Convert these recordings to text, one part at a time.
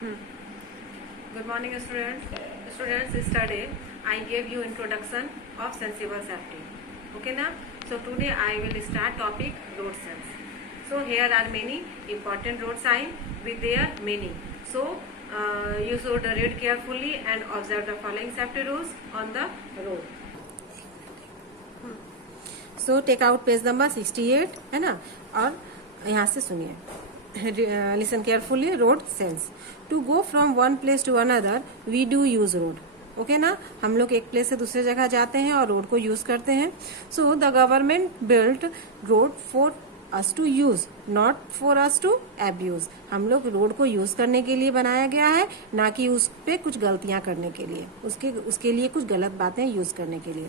Good morning, students. Students, study. I gave you introduction of sensible safety. Okay, now. So today I will start topic road signs. So here are many important road signs with their meaning. So you should read carefully and observe the following safety rules on the road. So take out page number 68 है ना, और यहाँ से सुनिए. Listen carefully. Road sense. To go from one place to another, we do use road. Okay ना, हम लोग एक प्लेस से दूसरे जगह जाते हैं और रोड को यूज करते हैं. So the government built road for us to use, not for us to abuse. हम लोग रोड को यूज करने के लिए बनाया गया है, ना कि उस पे कुछ गलतियां करने के लिए, उसके लिए कुछ गलत बातें यूज करने के लिए.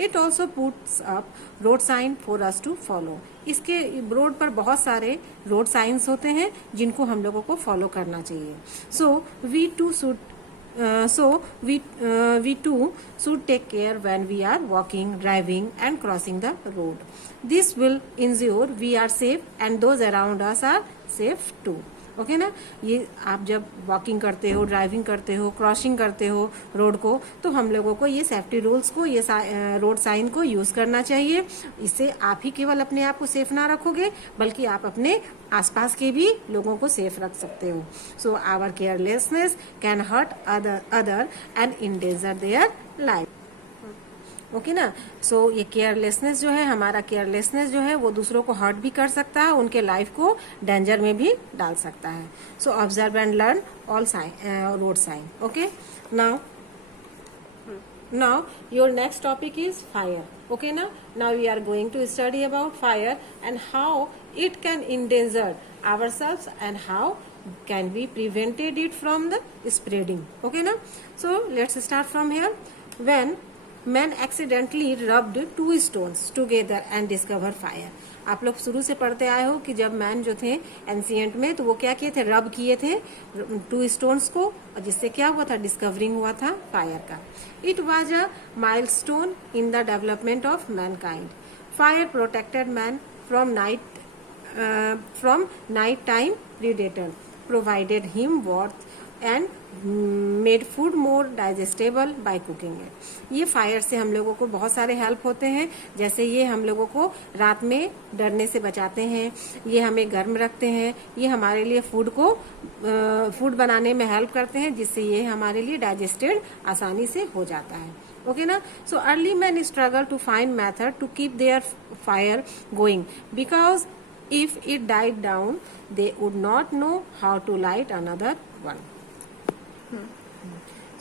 It also puts up road sign for us to follow. इसके रोड पर बहुत सारे रोड साइंस होते हैं जिनको हम लोगों को फॉलो करना चाहिए. सो we too should take care when we are walking, driving and crossing the road. This will ensure we are safe and those around us are safe too. Okay ना, ये आप जब वॉकिंग करते हो, ड्राइविंग करते हो, क्रॉसिंग करते हो रोड को, तो हम लोगों को ये सेफ्टी रूल्स को, ये रोड साइन को यूज करना चाहिए. इससे आप ही केवल अपने आप को सेफ ना रखोगे, बल्कि आप अपने आसपास के भी लोगों को सेफ रख सकते हो. So our carelessness can hurt other and endanger their life. Okay ना. सो ये केयरलेसनेस जो है, हमारा केयरलेसनेस जो है वो दूसरों को हर्ट भी कर सकता है, उनके लाइफ को डेंजर में भी डाल सकता है. So observe and learn all road sign. Okay, now your next topic is fire. Okay, now we are going to study about fire and how it can endanger ourselves and how can we prevented it from the spreading. Okay, now so let's start from here. When man accidentally rubbed two stones together and discovered fire. आप लोग शुरू से पढ़ते आए हो कि जब man जो थे एंशिएंट में, तो वो क्या किए थे, रब किए थे टू स्टोन्स को, और जिससे क्या हुआ था, डिस्कवरिंग हुआ था फायर का. It was a milestone in the development of mankind. Fire protected man from night time predator, provided him warmth and made food more digestible by cooking it. ये फायर से हम लोगों को बहुत सारे हेल्प होते हैं. जैसे ये हम लोगों को रात में डरने से बचाते हैं, ये हमें गर्म रखते हैं, ये हमारे लिए फूड बनाने में हेल्प करते हैं, जिससे ये हमारे लिए डाइजेस्टेड आसानी से हो जाता है. ओके ना. So early man struggle to find method to keep their fire going because if it died down they would not know how to light another one.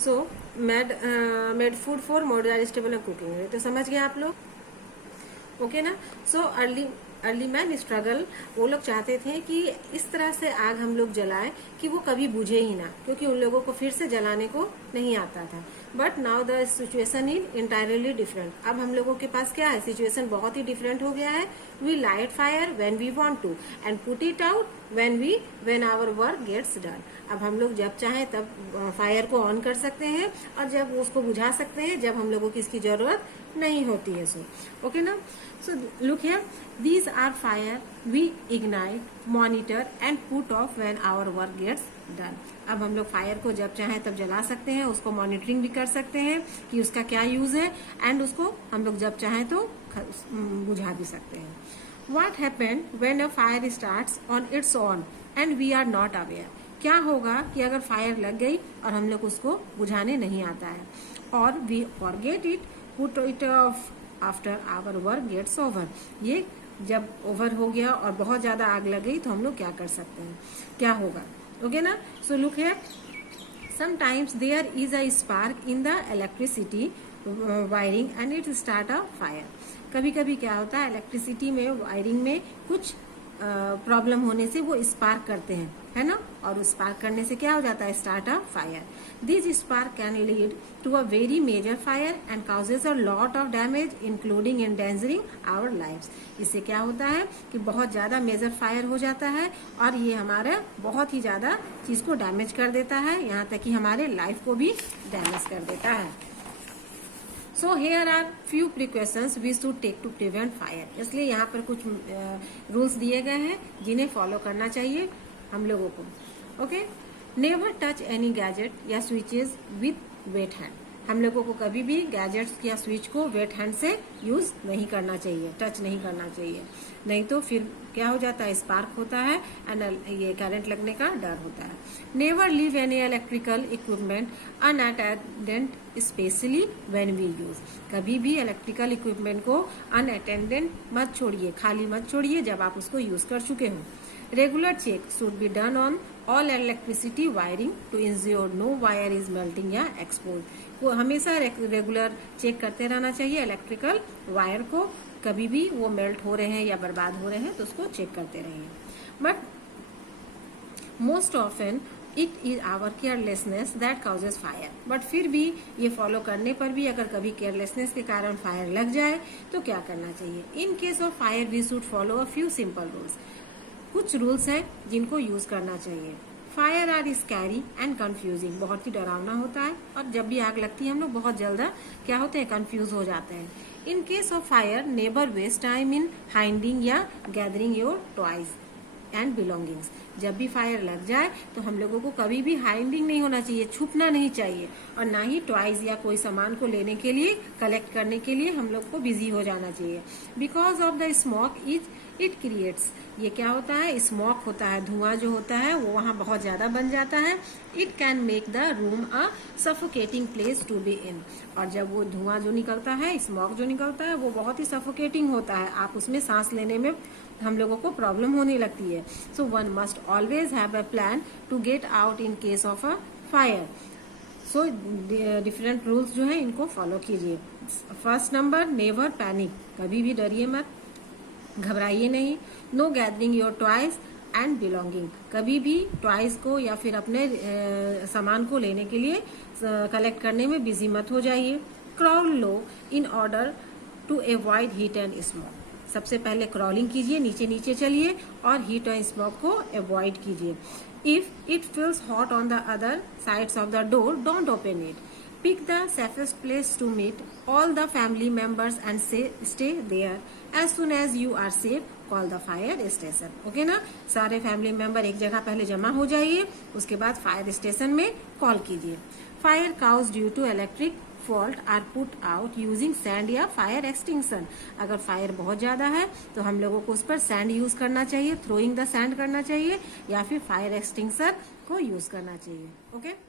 So made food for more digestible and cooking. तो समझ गए आप लोग. Okay ना. So early man struggle, वो लोग चाहते थे कि इस तरह से आग हम लोग जलाएं कि वो कभी बुझे ही ना, क्योंकि उन लोगों को फिर से जलाने को नहीं आता था. But now the situation is entirely different. अब हम लोगों के पास क्या है, सिचुएशन बहुत ही डिफरेंट हो गया है. We light fire when we want to and put it out when our work gets done. अब हम लोग जब चाहें तब फायर को ऑन कर सकते हैं और जब उसको बुझा सकते हैं जब हम लोगों की इसकी जरूरत नहीं होती है. सो ओके ना. So look here, these are fire we ignite, monitor and put off when our work gets done. अब हम लोग फायर को जब चाहें तब जला सकते हैं, उसको मॉनिटरिंग भी कर सकते हैं कि उसका क्या यूज है, एंड उसको हम लोग जब चाहें तो बुझा भी सकते हैं. What happened when a fire starts on its own and we are not aware? क्या होगा कि अगर फायर लग गई और हम लोग उसको बुझाने नहीं आता है, और we forget it, put it off after our work gets over. ये जब ओवर हो गया और बहुत ज्यादा आग लग गई तो हम लोग क्या कर सकते हैं, क्या होगा. ओके ना. So look here, sometimes there is a spark in the electricity wiring and it start a fire. कभी कभी क्या होता है, इलेक्ट्रिसिटी में वायरिंग में कुछ प्रॉब्लम होने से वो स्पार्क करते हैं, है ना, और स्पार्क करने से क्या हो जाता है, start a fire. This spark can lead to a very major fire and causes a lot of damage including endangering our lives. इससे क्या होता है कि बहुत ज्यादा मेजर फायर हो जाता है और ये हमारा बहुत ही ज्यादा चीज को डैमेज कर देता है, यहाँ तक कि हमारे लाइफ को भी डैमेज कर देता है. So here are few precautions we should take to prevent fire. इसलिए यहाँ पर कुछ रूल्स दिए गए हैं जिन्हें फॉलो करना चाहिए हम लोगों को. Okay. Never touch any gadget या स्विचेस विथ वेट हैंड। हम लोगों को कभी भी गैजेट्स या स्विच को वेट हैंड से यूज नहीं करना चाहिए, टच नहीं करना चाहिए, नहीं तो फिर क्या हो जाता है, स्पार्क होता है एंड ये करंट लगने का डर होता है। Never leave any electrical equipment unattended specially when we use. कभी भी इलेक्ट्रिकल इक्विपमेंट को अनअटेंडेंट मत छोड़िए, खाली मत छोड़िए जब आप उसको यूज कर चुके हो। Regular check should be done on all electricity wiring to ensure no wire is melting या एक्सपोज। वो हमेशा रेगुलर चेक करते रहना चाहिए इलेक्ट्रिकल वायर को, कभी भी वो मेल्ट हो रहे हैं या बर्बाद हो रहे हैं तो उसको चेक करते रहिए। But most often it is our carelessness that causes fire. But फिर भी ये फॉलो करने पर भी अगर कभी केयरलेसनेस के कारण फायर लग जाए तो क्या करना चाहिए। In case of fire we should follow a few simple rules. कुछ रूल्स हैं जिनको यूज करना चाहिए। Fire are scary and confusing, बहुत ही डरावना होता है और जब भी आग लगती है हम लोग बहुत जल्द क्या होते हैं, कंफ्यूज हो जाते हैं। In case of fire never waste time in hiding या gathering your toys and belongings. जब भी फायर लग जाए तो हम लोगों को कभी भी हाइडिंग नहीं होना चाहिए, छुपना नहीं चाहिए, और ना ही टॉयज या कोई सामान को लेने के लिए, कलेक्ट करने के लिए हम लोग को बिजी हो जाना चाहिए। Because of the smoke it creates, ये क्या होता है, स्मोक होता है, धुआं जो होता है वो वहाँ बहुत ज्यादा बन जाता है। It can make the room a suffocating place to be in. और जब वो धुआं जो निकलता है, स्मोक जो निकलता है वो बहुत ही सफोकेटिंग होता है, आप उसमें सांस लेने में हम लोगों को प्रॉब्लम होने लगती है। So one must always have a plan to get out in case of a fire. So different rules जो है इनको फॉलो कीजिए। फर्स्ट नंबर, नेवर पैनिक, कभी भी डरिए मत, घबराइए नहीं। No gathering your toys and belonging, कभी भी टॉयज को या फिर अपने सामान को लेने के लिए कलेक्ट करने में बिजी मत हो जाइए। Crawl low in order to avoid heat and smoke, सबसे पहले क्रॉलिंग कीजिए, नीचे नीचे चलिए और हीट और स्मोक को अवॉइड कीजिए। If it feels hot on the other sides of the door, don't open it. Pick the safest place to meet all the family members and stay there. As soon as you are safe, call the fire station. Okay ना, सारे family member एक जगह पहले जमा हो जाइए, उसके बाद फायर स्टेशन में कॉल कीजिए। Fire cause due to electric fault are put out using sand या फायर एक्सटिंक्शन। अगर फायर बहुत ज्यादा है तो हम लोगों को उस पर सैंड यूज करना चाहिए, थ्रोइंग द सैंड करना चाहिए, या फिर फायर एक्सटिंक्शन को यूज करना चाहिए। ओके